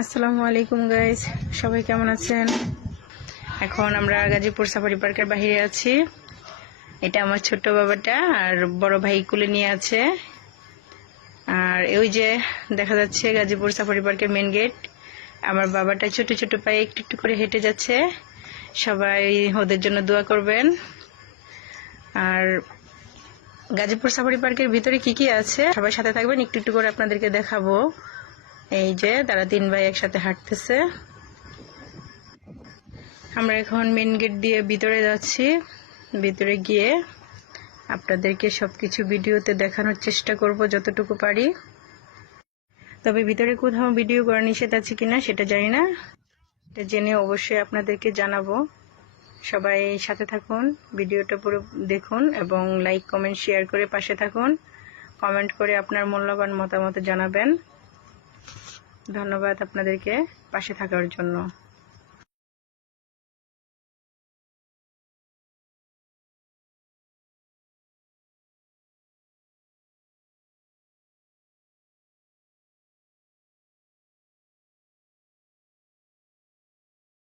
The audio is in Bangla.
আসসালামু আলাইকুম গাইস সবাই কেমন আছেন? এখন আমরা গাজীপুর সাফারি পার্কের বাইরে আছি। এটা আমার ছোট্ট বাবাটা আর বড় ভাই কুলে নিয়ে আছে। আর ওই যে দেখা যাচ্ছে গাজীপুর সাফারি পার্কের মেন গেট আমার বাবাটা ছোট ছোট পায়ে একটু একটু করে হেঁটে যাচ্ছে। সবাই ওদের জন্য দোয়া করবেন। আর গাজীপুর সাফারি পার্কের ভিতরে কি কি আছে? সবাই সাথে থাকবেন, একটু একটু করে আপনাদেরকে দেখাবো। এই যে, তারা তিন ভাই একসাথে হাঁটতেছে। আমরা এখন মেন গেট দিয়ে ভিতরে যাচ্ছি। ভিতরে গিয়ে আপনাদেরকে সবকিছু ভিডিওতে দেখানোর চেষ্টা করব যতটুকু পারি। তবে ভিতরে কোথাও ভিডিও করা নিষেধ আছে কিনা সেটা জানি না। এটা জেনে অবশ্যই আপনাদেরকে জানাব। সবাই সাথে থাকুন, ভিডিওটা পুরো দেখুন এবং লাইক কমেন্ট শেয়ার করে পাশে থাকুন। কমেন্ট করে আপনার মূল্যবান মতামত জানাবেন। ধন্যবাদ আপনাদেরকে পাশে থাকার জন্য।